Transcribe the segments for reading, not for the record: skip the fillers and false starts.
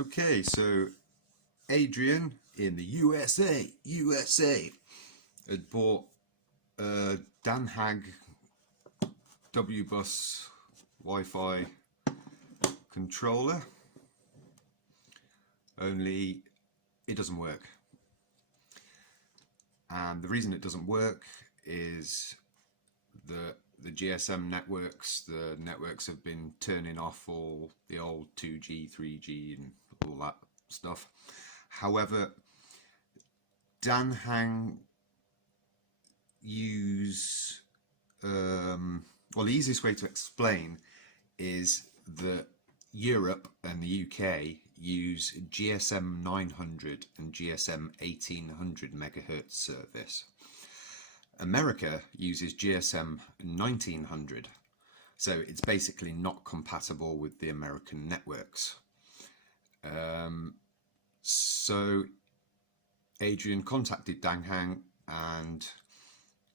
Okay, so Adrian in the USA had bought a Danhag W-Bus Wi-Fi controller, only it doesn't work. And the reason it doesn't work is that the GSM networks, the networks have been turning off all the old 2G, 3G and all that stuff. However, Danhag use, well, the easiest way to explain is that Europe and the UK use GSM 900 and GSM 1800 megahertz service. America uses GSM 1900, so it's basically not compatible with the American networks. So Adrian contacted Danhag and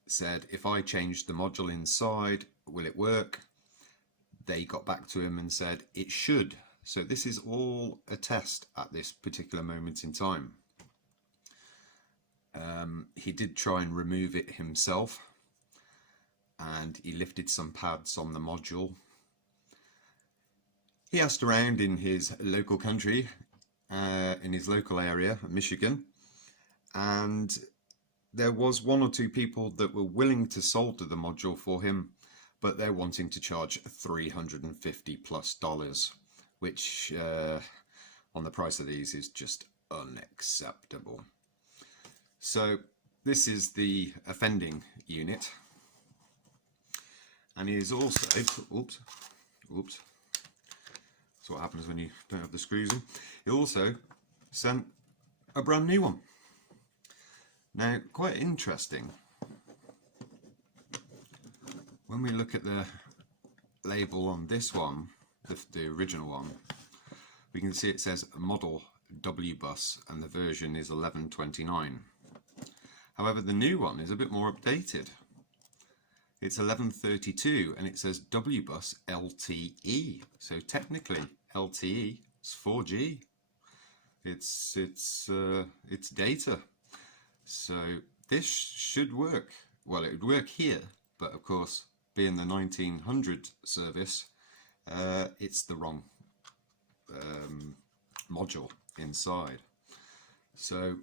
said, if I change the module inside, will it work? They got back to him and said it should. So this is all a test at this particular moment in time. He did try and remove it himself, and he lifted some pads on the module. He asked around in his local country, in his local area, Michigan, and there was one or two people that were willing to solder the module for him, but they're wanting to charge $350+, which on the price of these is just unacceptable. So this is the offending unit, and he is also, oops, that's what happens when you don't have the screws in. He also sent a brand new one. Now, quite interesting, when we look at the label on this one, the original one, we can see it says model W-Bus and the version is 1129. However, the new one is a bit more updated. It's 1132 and it says W-Bus LTE. So technically LTE is 4G. It's data. So this should work. Well, it would work here, but of course, being the 1900 service, it's the wrong module inside. So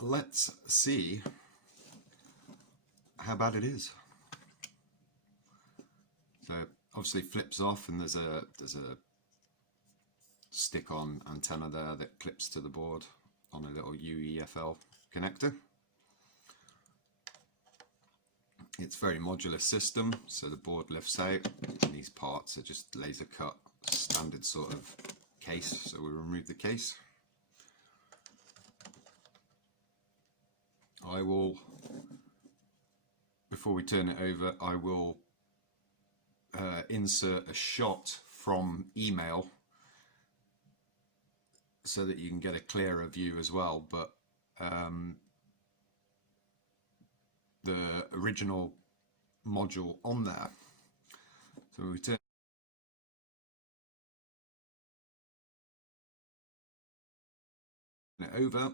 let's see how bad it is. So obviously flips off, and there's a stick-on antenna there that clips to the board on a little UEFL connector. It's a very modular system, so the board lifts out, and these parts are just laser cut, standard sort of case. So we remove the case. I will, before we turn it over, I will insert a shot from email so that you can get a clearer view as well. But the original module on there, so we turn it over.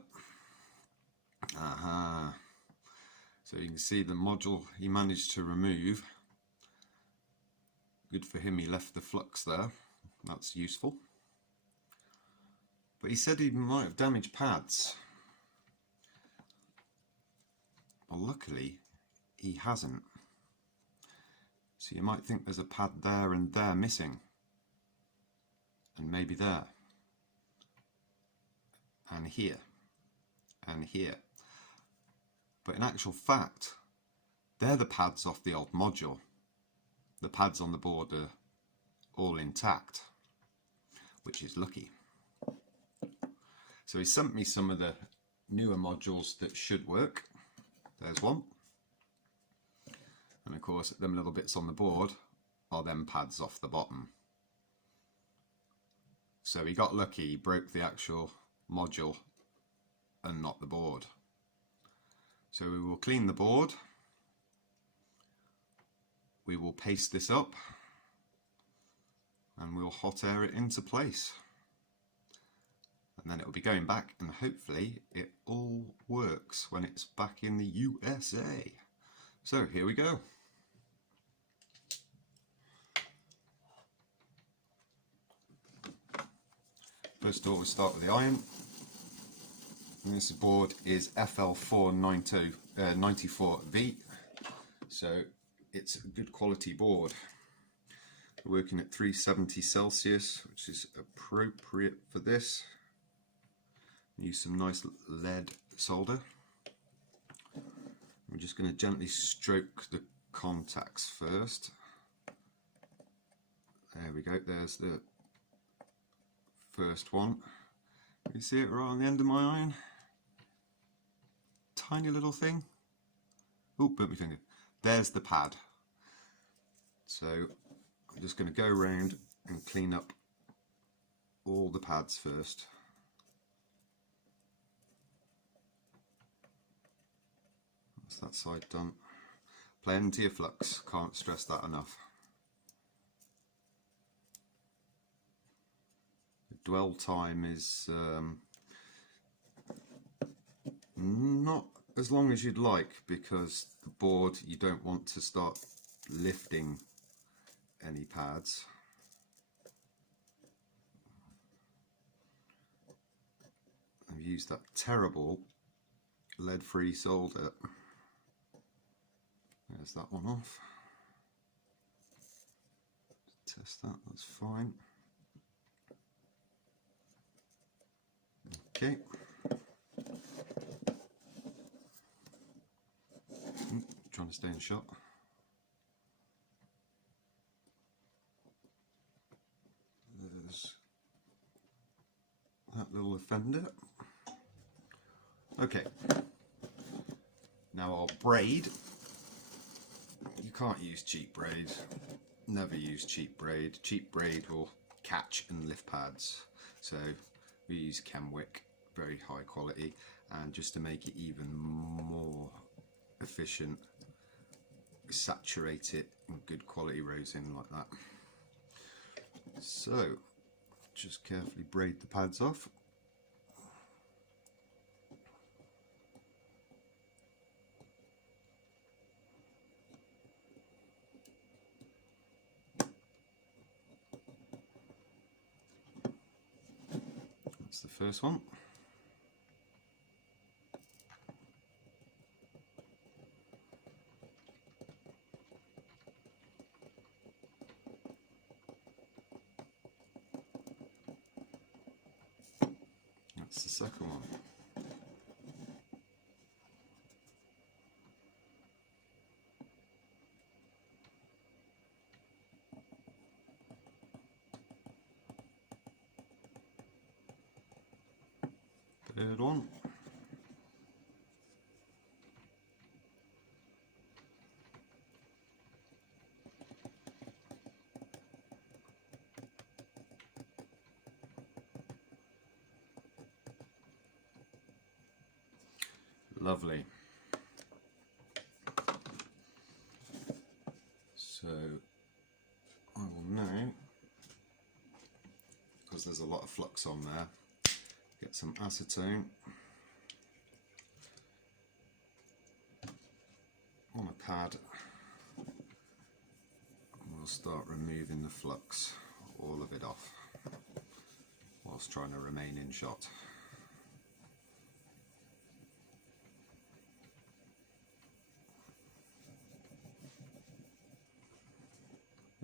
So you can see the module he managed to remove. Good for him, he left the flux there. That's useful. But he said he might have damaged pads. Well, luckily he hasn't. So you might think there's a pad there and there missing, and maybe there, and here, and here. But in actual fact, they're the pads off the old module. The pads on the board are all intact, which is lucky. So he sent me some of the newer modules that should work. There's one. And of course, them little bits on the board are them pads off the bottom. So he got lucky, he broke the actual module and not the board. So we will clean the board, we will paste this up, and we'll hot air it into place. and then it will be going back, and hopefully it all works when it's back in the USA. So here we go. First of all, we'll start with the iron. And this board is FL494V, so it's a good quality board. We're working at 370 Celsius, which is appropriate for this. Use some nice lead solder. I'm just going to gently stroke the contacts first. There we go, there's the first one. You see it right on the end of my iron? Tiny little thing. Oh, burnt my finger. There's the pad. So I'm just going to go around and clean up all the pads first. That's that side done. Plenty of flux, can't stress that enough. The dwell time is not as long as you'd like, because the board, you don't want to start lifting any pads. I've used that terrible lead-free solder. There's that one off. Test that, that's fine. Okay. Trying to stay in shot. There's that little offender. Okay. Now our braid. You can't use cheap braid. Never use cheap braid. Cheap braid will catch and lift pads. So we use Kenwick, very high quality, and just to make it even more efficient, we saturate it in good quality rosin like that. So just carefully braid the pads off. That's the first one. That's the second one. Third one. Lovely. So I will now, because there's a lot of flux on there, get some acetone on a pad, and we'll start removing the flux, all of it off, whilst trying to remain in shot.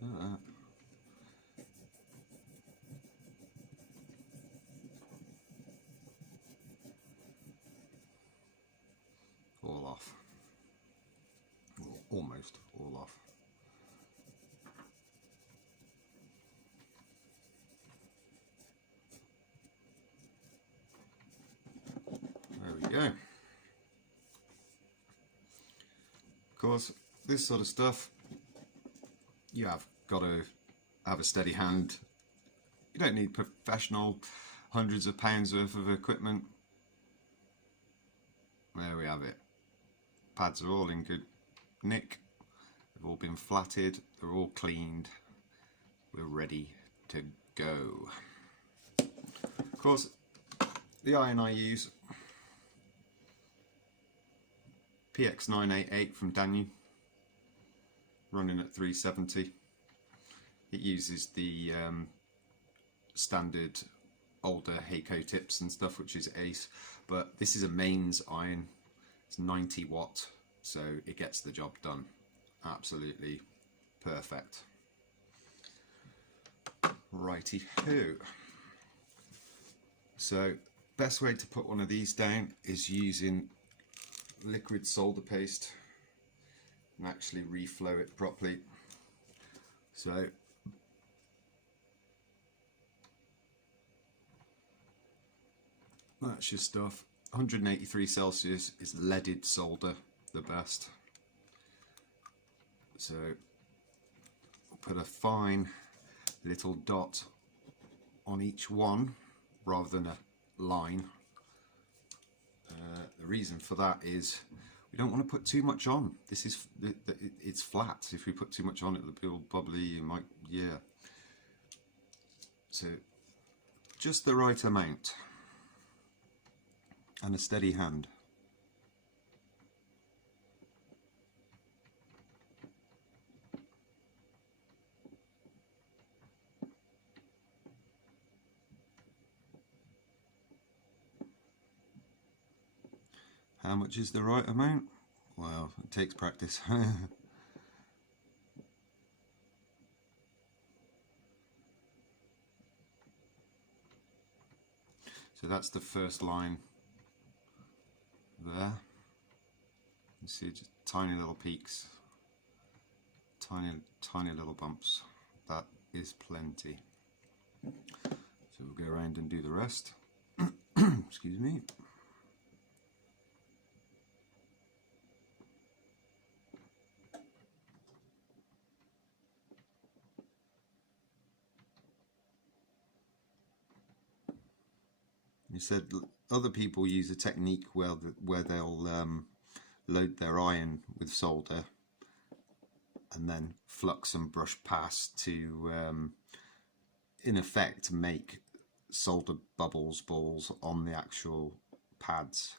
Look at that. All off. Well, almost all off. There we go. Of course, this sort of stuff, you have got to have a steady hand. You don't need professional hundreds of pounds worth of equipment. There we have it. Pads are all in good nick. They've all been flatted. They're all cleaned. We're ready to go. Of course, the iron I use, PX988 from Danhag, running at 370. It uses the standard older Heiko tips and stuff, which is Ace, but this is a mains iron. It's 90 watt, so it gets the job done. Absolutely perfect. Righty ho. So best way to put one of these down is using liquid solder paste and actually reflow it properly. So that's your stuff. 183 Celsius is leaded solder, the best. So put a fine little dot on each one rather than a line. The reason for that is we don't want to put too much on. This is it's flat. If we put too much on, it'll be all bubbly. It might, yeah. So just the right amount and a steady hand. How much is the right amount? Well, it takes practice. So that's the first line there. You see just tiny little peaks, tiny little bumps. That is plenty. So we'll go around and do the rest. Excuse me. You said other people use a technique where they'll load their iron with solder and then flux and brush past to in effect make solder bubbles, balls on the actual pads.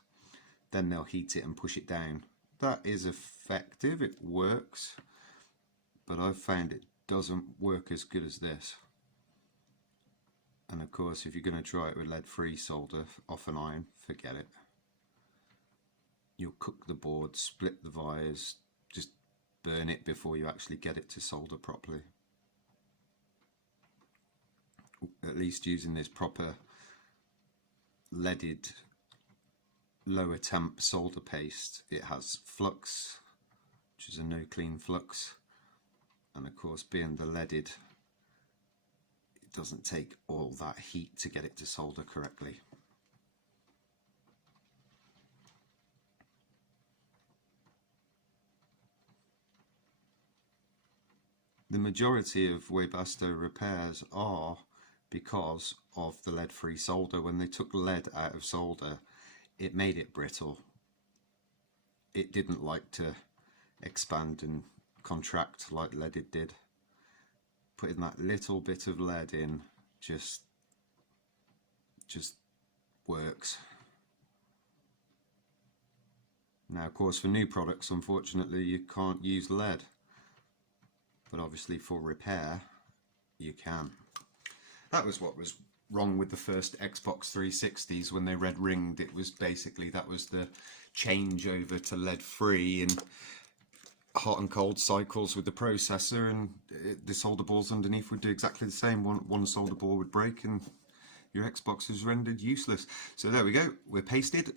Then they'll heat it and push it down. That is effective, it works, but I've found it doesn't work as good as this. And of course, if you're going to try it with lead-free solder off an iron, forget it. You'll cook the board, split the wires, just burn it before you actually get it to solder properly. At least using this proper leaded lower temp solder paste, it has flux, which is a no clean flux, and of course being the leaded, doesn't take all that heat to get it to solder correctly. The majority of Webasto repairs are because of the lead-free solder. When they took lead out of solder, it made it brittle. It didn't like to expand and contract like leaded did. Putting that little bit of lead in just works. Now of course for new products unfortunately you can't use lead, but obviously for repair you can. That was what was wrong with the first Xbox 360s when they red ringed. It was basically, that was the change over to lead free and hot and cold cycles with the processor, and the solder balls underneath would do exactly the same. One solder ball would break and your Xbox is rendered useless. So there we go, we're pasted.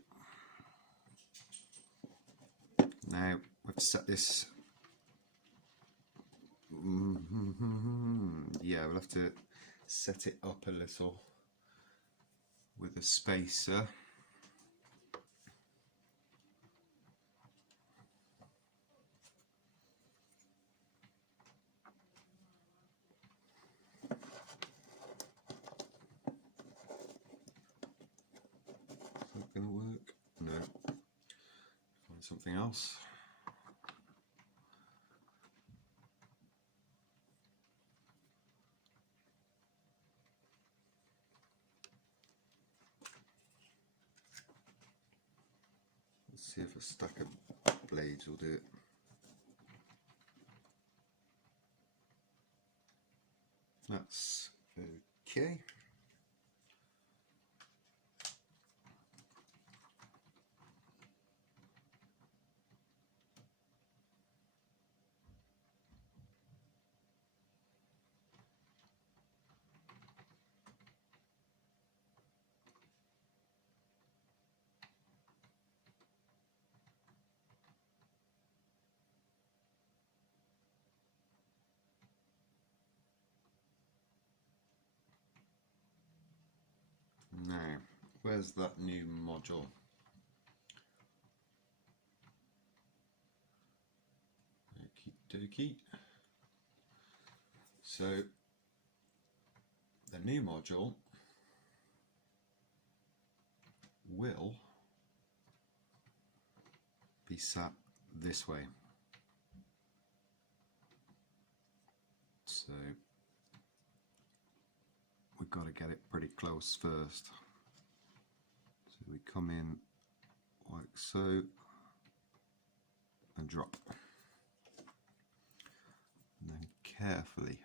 Now let's set this. Yeah, we'll have to set it up a little with a spacer. Gonna work? No. Find something else. see if a stack of blades will do it. That's okay. Now, where's that new module? Okie dokie. So, the new module will be sat this way. So, we've got to get it pretty close first. So we come in like so and drop. And then carefully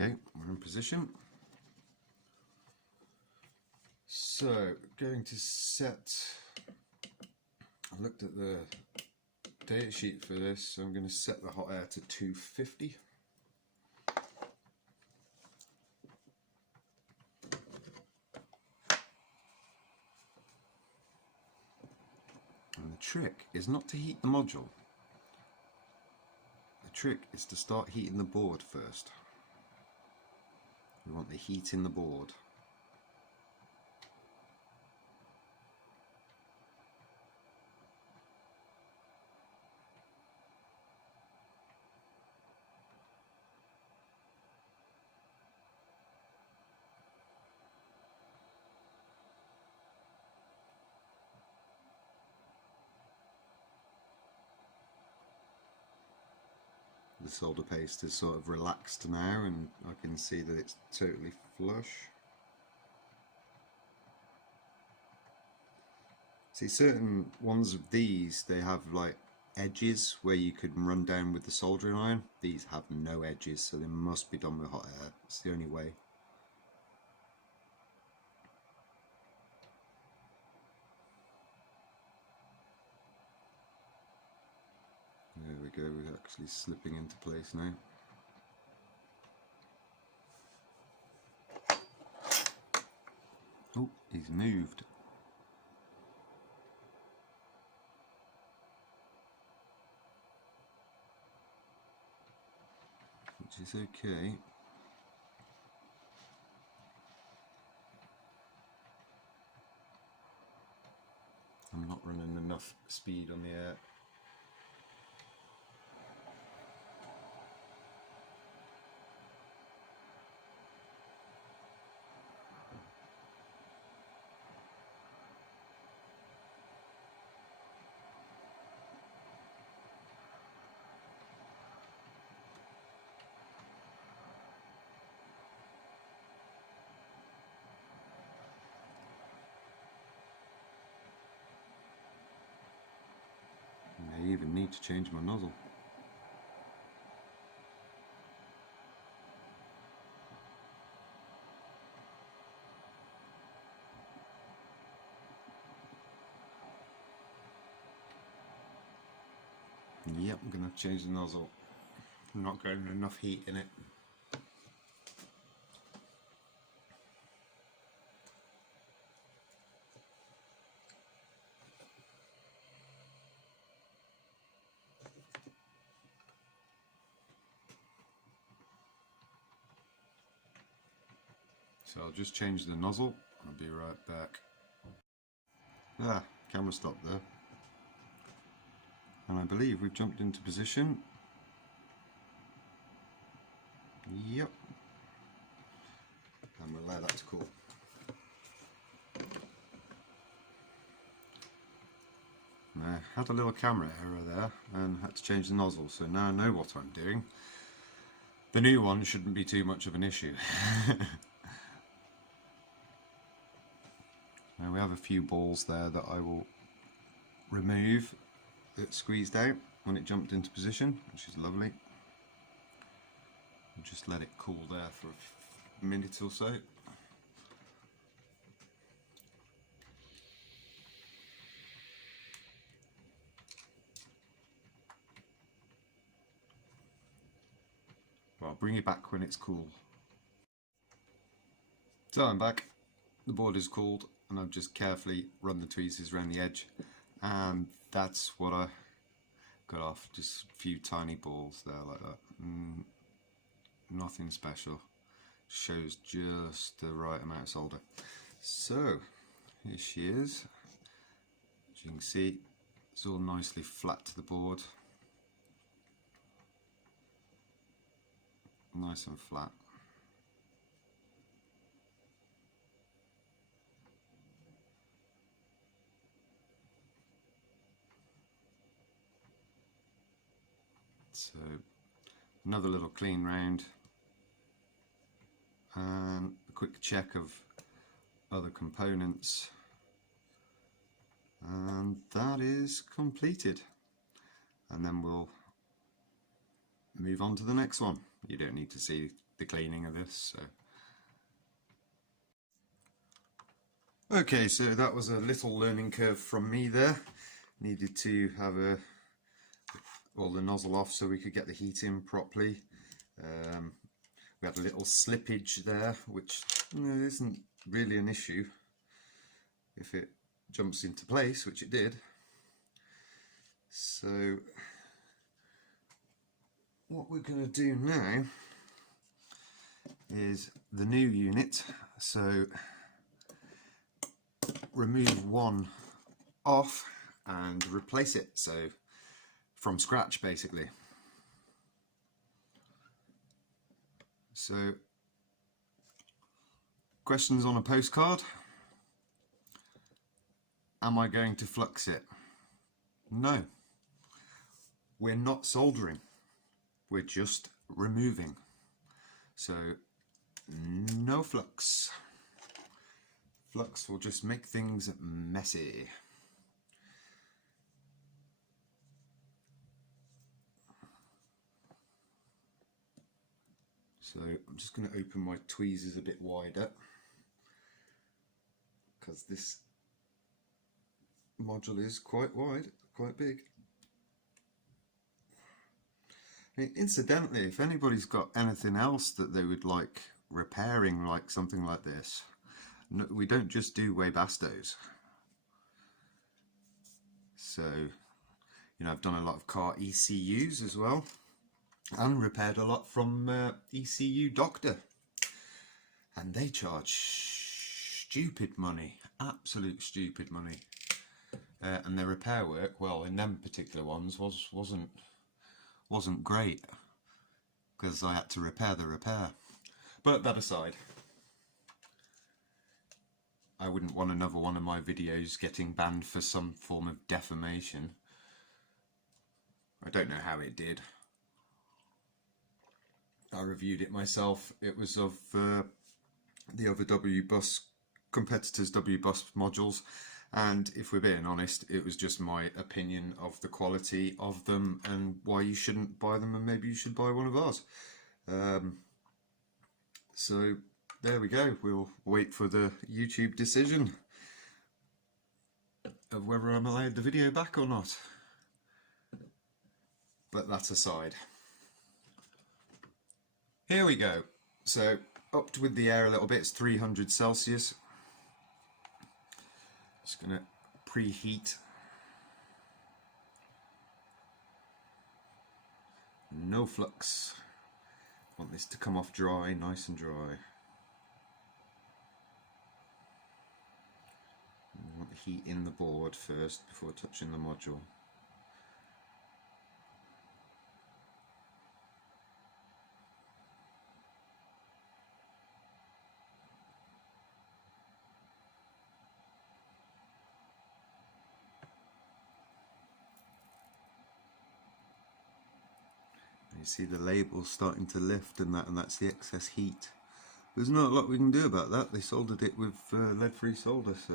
okay, we're in position. So, going to set, I looked at the data sheet for this, so I'm going to set the hot air to 250. And the trick is not to heat the module. The trick is to start heating the board first. We want the heat in the board. The solder paste is sort of relaxed now, and I can see that it's totally flush. See, certain ones of these, they have like edges where you could run down with the soldering iron. These have no edges, so they must be done with hot air. It's the only way. There we go, we're actually slipping into place now. Oh, he's moved. Which is okay. I'm not running enough speed on the air. I even need to change my nozzle. Yep, I'm going to change the nozzle. I'm not getting enough heat in it. So I'll just change the nozzle. I'll be right back. Ah, camera stopped there. And I believe we've jumped into position. Yep. And we'll allow that to cool. I had a little camera error there and had to change the nozzle, so now I know what I'm doing. The new one shouldn't be too much of an issue. Now we have a few balls there that I will remove that squeezed out when it jumped into position, which is lovely. And just let it cool there for a minute or so. Well, I'll bring it back when it's cool. So I'm back. The board is cooled and I've just carefully run the tweezers around the edge, and that's what I got off. Just a few tiny balls there like that. Nothing special. Shows just the right amount of solder. So here she is. As you can see, it's all nicely flat to the board. Nice and flat. So another little clean round and a quick check of other components, and that is completed, and then we'll move on to the next one. You don't need to see the cleaning of this. Okay, so that was a little learning curve from me there. Needed to have all the nozzle off so we could get the heat in properly. We had a little slippage there, which isn't really an issue if it jumps into place, which it did. So what we're going to do now is the new unit. So remove one off and replace it, so from scratch basically. So questions on a postcard. Am I going to flux it? No, we're not soldering, we're just removing. So no flux. Flux will just make things messy. So I'm just going to open my tweezers a bit wider, because this module is quite wide, quite big. Incidentally, if anybody's got anything else that they would like repairing, like something like this, no, we don't just do Webastos. So, you know, I've done a lot of car ECUs as well, and repaired a lot from ECU Doctor, and they charge stupid money, absolute stupid money, and their repair work, well, in them particular ones wasn't great, because I had to repair the repair. But that aside, I wouldn't want another one of my videos getting banned for some form of defamation. I don't know how it did. I reviewed it myself. It was of the other W-Bus competitors' W-Bus modules, and if we're being honest, it was just my opinion of the quality of them and why you shouldn't buy them, and maybe you should buy one of ours. So there we go. We'll wait for the YouTube decision of whether I'm allowed the video back or not. But that aside, here we go. So upped with the air a little bit, it's 300 Celsius. Just going to preheat. No flux. Want this to come off dry, nice and dry. heating the board first before touching the module. You see the label starting to lift, and that's the excess heat. There's not a lot we can do about that. They soldered it with lead-free solder, so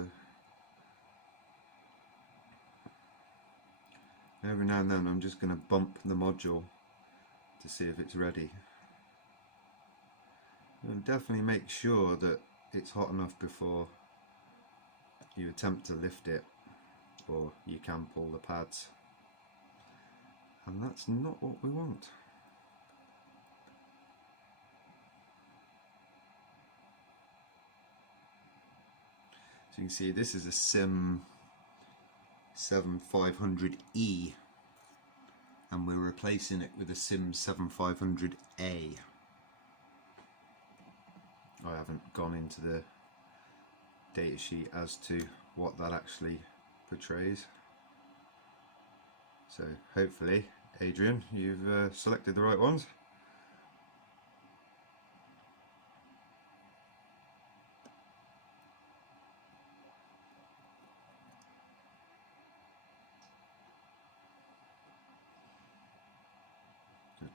every now and then I'm just going to bump the module to see if it's ready. And definitely make sure that it's hot enough before you attempt to lift it, or you can pull the pads, and that's not what we want. So you can see this is a SIM 7500E, and we're replacing it with a SIM 7500A. I haven't gone into the datasheet as to what that actually portrays. So hopefully, Adrian, you've selected the right ones.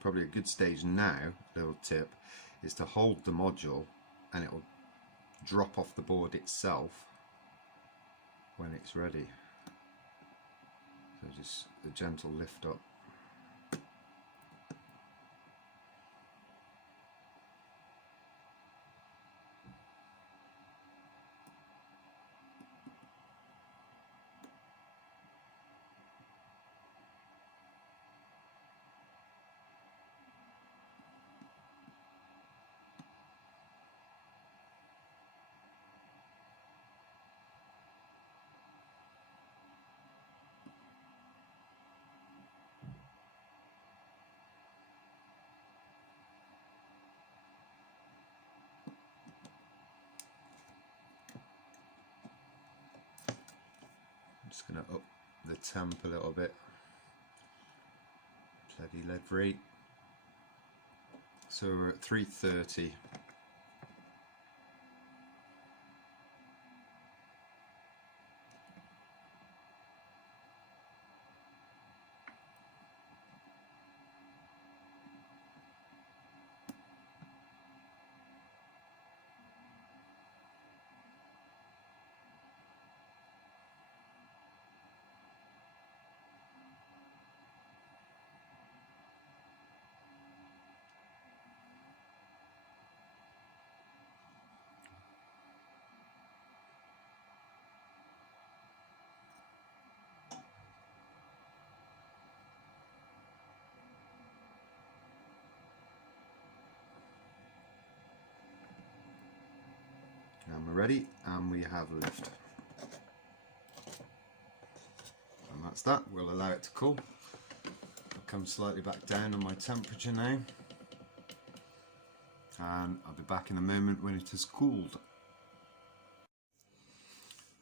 Probably a good stage now, little tip, is to hold the module and it will drop off the board itself when it's ready. So just a gentle lift up. Just going to up the temp a little bit. Steady lead free. So we're at 330. And we're ready, and we have lift. And that's that. We'll allow it to cool. I'll come slightly back down on my temperature now. And I'll be back in a moment when it has cooled.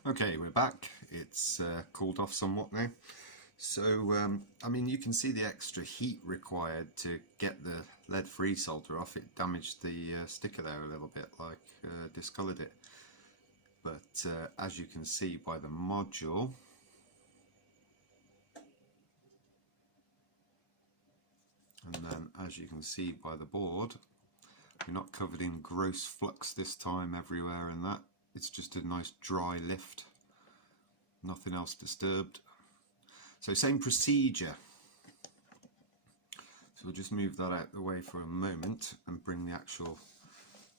Okay, we're back. It's cooled off somewhat now. So, I mean, you can see the extra heat required to get the lead-free solder off. It damaged the sticker there a little bit, like discoloured it. But as you can see by the module, and then as you can see by the board, we're not covered in gross flux this time everywhere and that. It's just a nice dry lift, nothing else disturbed. So same procedure. So we'll just move that out the way for a moment and bring the actual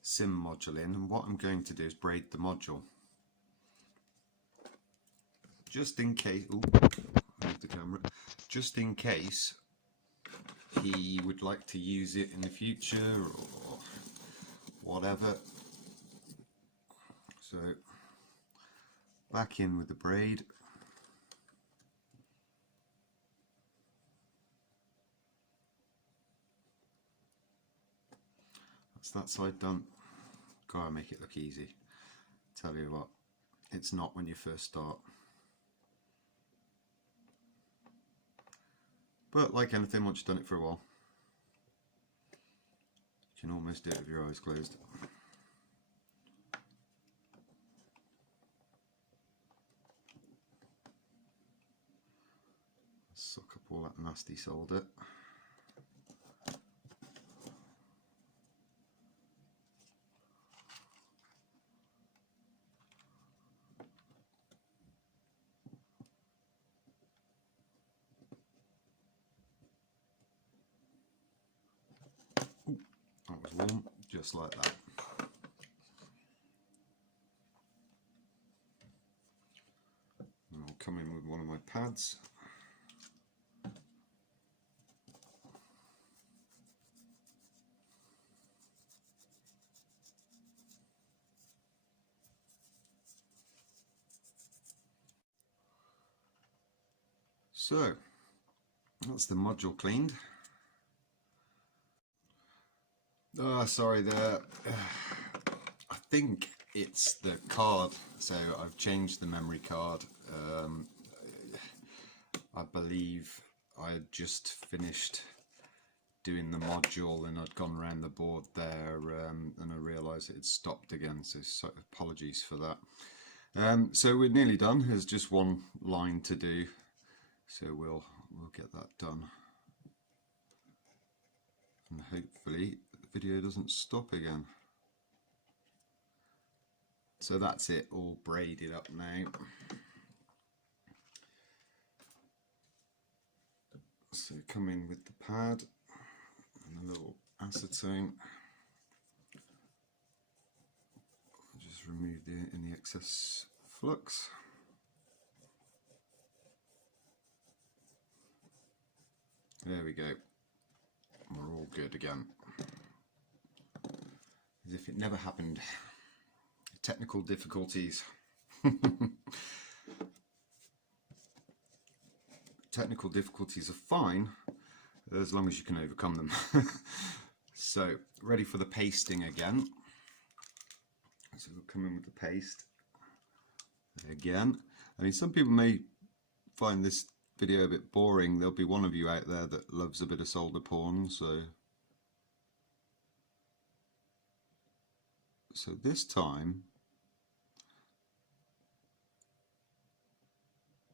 SIM module in. And what I'm going to do is braid the module. Just in case, ooh, move the camera, just in case he would like to use it in the future or whatever. So back in with the braid. That's that side done. Gotta make it look easy. Tell you what, it's not when you first start. But like anything, once you've done it for a while, you can almost do it with your eyes closed. Suck up all that nasty solder. That was warm, just like that. And I'll come in with one of my pads. So, that's the module cleaned. Sorry, I think it's the card, so I've changed the memory card. I believe I had just finished doing the module and I'd gone around the board there, and I realised it had stopped again, so apologies for that. So we're nearly done. There's just one line to do, so we'll get that done, and hopefully the video doesn't stop again. So that's it, all braided up now. So come in with the pad and a little acetone. Just remove any excess flux. There we go. We're all good again. As if it never happened. Technical difficulties. Technical difficulties are fine as long as you can overcome them. So, ready for the pasting again. So we'll come in with the paste again. I mean, some people may find this video a bit boring. There'll be one of you out there that loves a bit of solder porn, so this time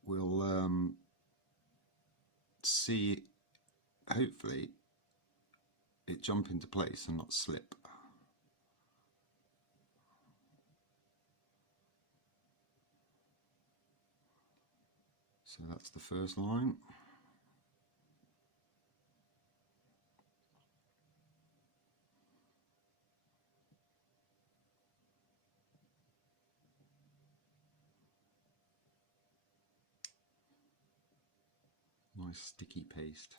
we'll see, hopefully, it jump into place and not slip. So that's the first line. Nice sticky paste.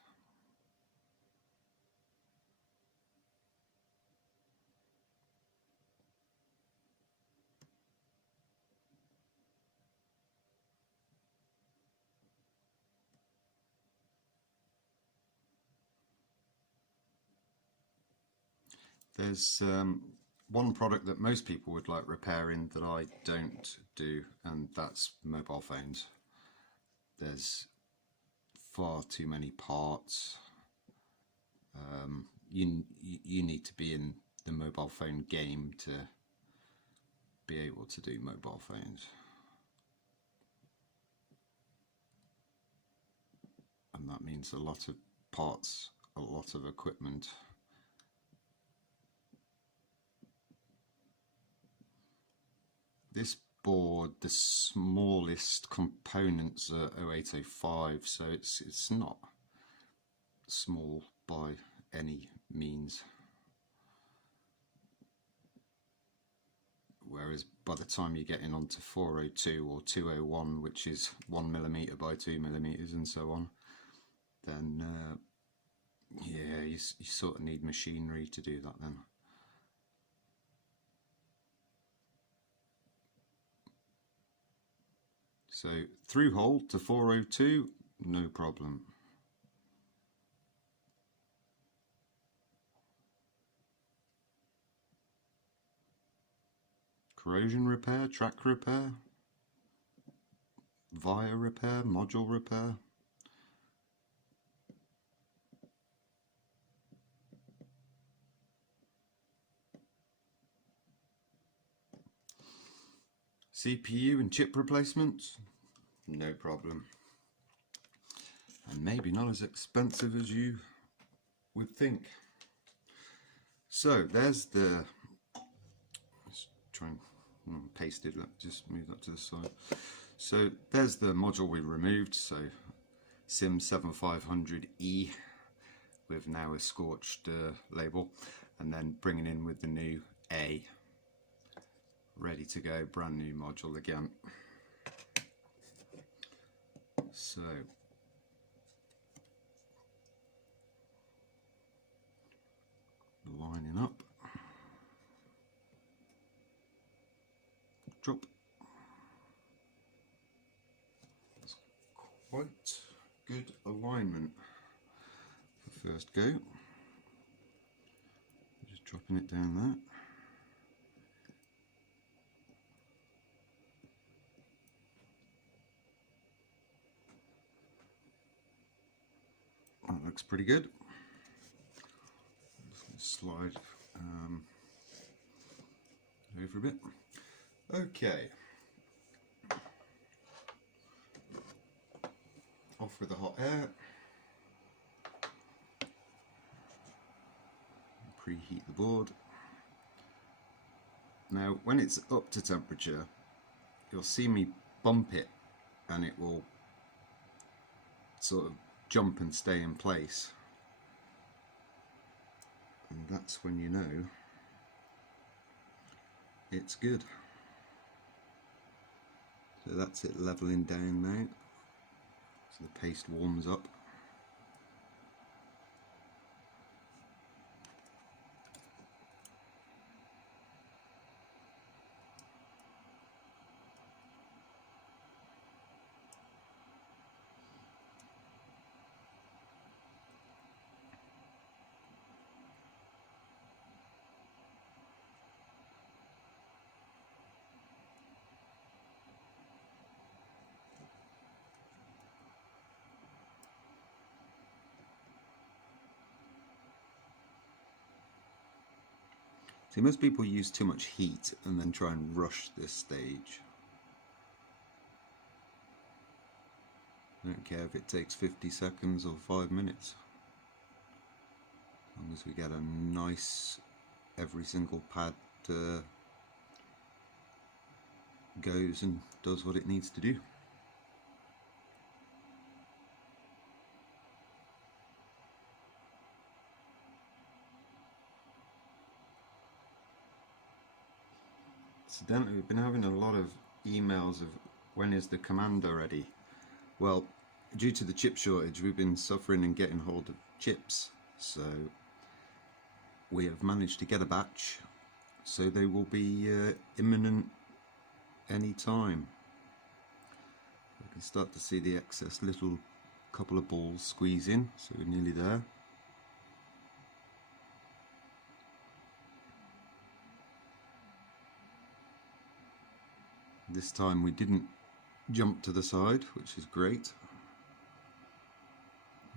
There's one product that most people would like repairing that I don't do, and that's mobile phones. There's far too many parts. You need to be in the mobile phone game to be able to do mobile phones. And that means a lot of parts, a lot of equipment. This board, the smallest components are 0805, so it's not small by any means. Whereas by the time you get in onto 402 or 201, which is 1mm by 2mm and so on, then yeah, you sort of need machinery to do that then. So through hole to 402, no problem. Corrosion repair, track repair, via repair, module repair. CPU and chip replacements, no problem. And maybe not as expensive as you would think. So there's the, let's try and paste it, just move that to the side. So there's the module we removed, so SIM7500E with now a scorched label, and then bringing in with the new A, ready to go, brand new module again. So lining up, drop. That's quite good alignment for first go. Just dropping it down there. That looks pretty good. Slide over a bit. Okay, off with the hot air. Preheat the board. Now when it's up to temperature, you'll see me bump it and it will sort of jump and stay in place. And that's when you know it's good. So that's it leveling down now, so the paste warms up. See, most people use too much heat and then try and rush this stage. I don't care if it takes 50 seconds or 5 minutes. As long as we get a nice, every single pad goes and does what it needs to do. Incidentally, we've been having a lot of emails of when is the commander ready. Well, due to the chip shortage, we've been suffering and getting hold of chips, so we have managed to get a batch, so they will be imminent any time. We can start to see the excess little couple of balls squeeze in, so we're nearly there. This time we didn't jump to the side, which is great.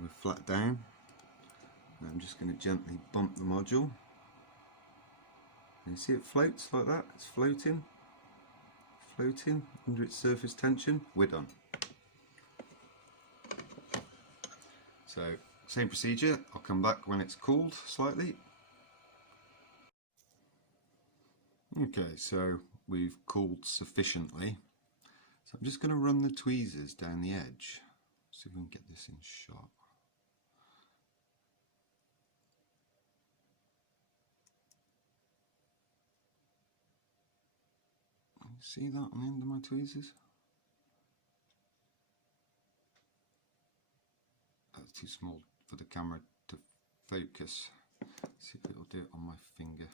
We're flat down. Now I'm just going to gently bump the module. And you see it floats like that? It's floating, floating under its surface tension. We're done. So, same procedure. I'll come back when it's cooled slightly. Okay, so we've cooled sufficiently. So I'm just going to run the tweezers down the edge. See if we can get this in shot. See that on the end of my tweezers? That's too small for the camera to focus. See if it'll do it on my finger.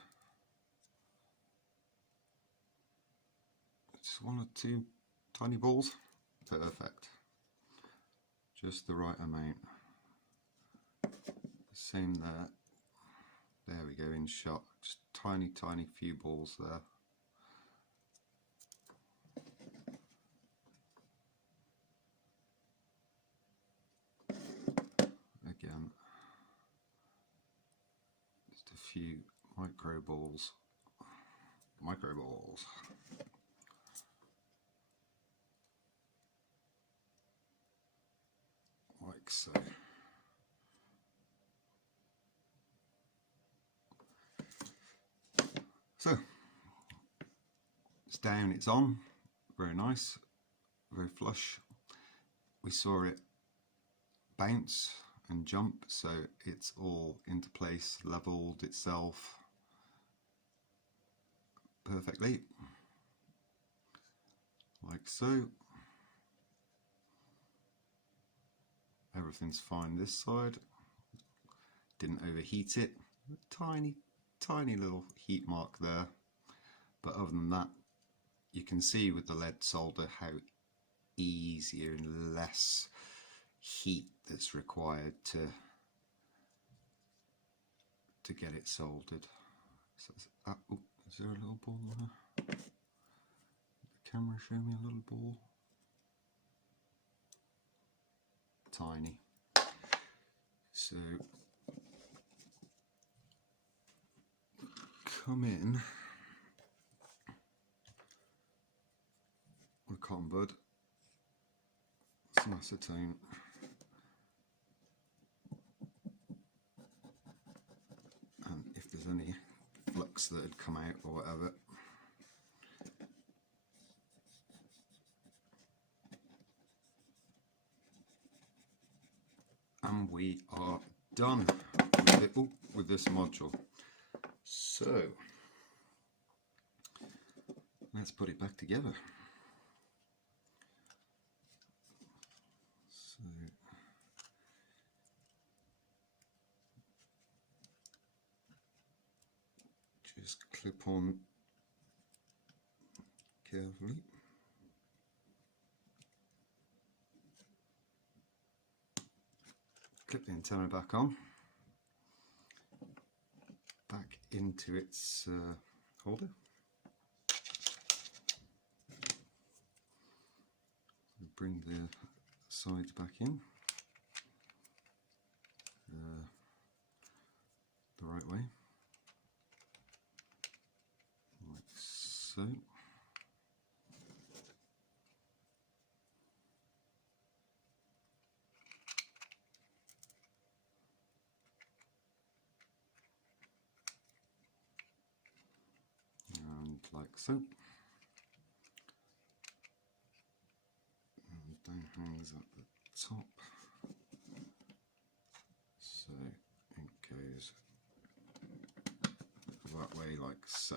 Just one or two tiny balls. Perfect. Just the right amount. Same there. There we go, in shot. Just tiny few balls there. Again, just a few micro balls. like so. So it's down, it's on, very nice, very flush. We saw it bounce and jump, so it's all into place, leveled itself perfectly, like so. Everything's fine this side, didn't overheat it, tiny little heat mark there, but other than that you can see with the lead solder how easier and less heat that's required to get it soldered. So oh, is there a little ball there? The camera show me a little ball. Tiny. So come in with cotton bud, some acetone, and if there's any flux that had come out or whatever, and we are done with this module. So let's put it back together. So just clip on carefully. Clip the antenna back on, back into its holder. Bring the sides back in the right way, like so. And like so. And Danhag's at the top. So it goes that way, like so.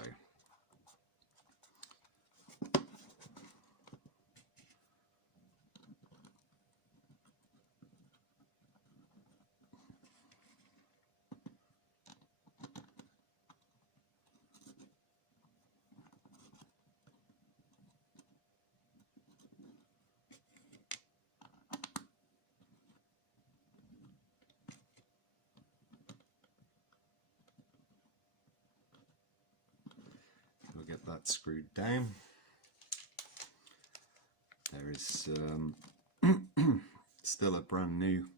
We'll get that screwed down. There is still a brand new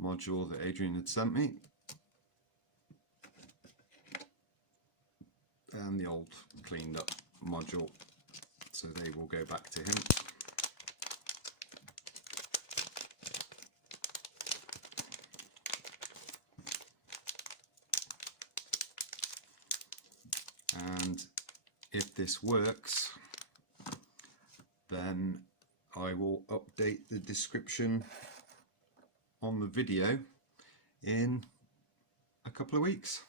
module that Adrian had sent me, and the old cleaned up module, so they will go back to him. And if this works, then I will update the description on the video in a couple of weeks.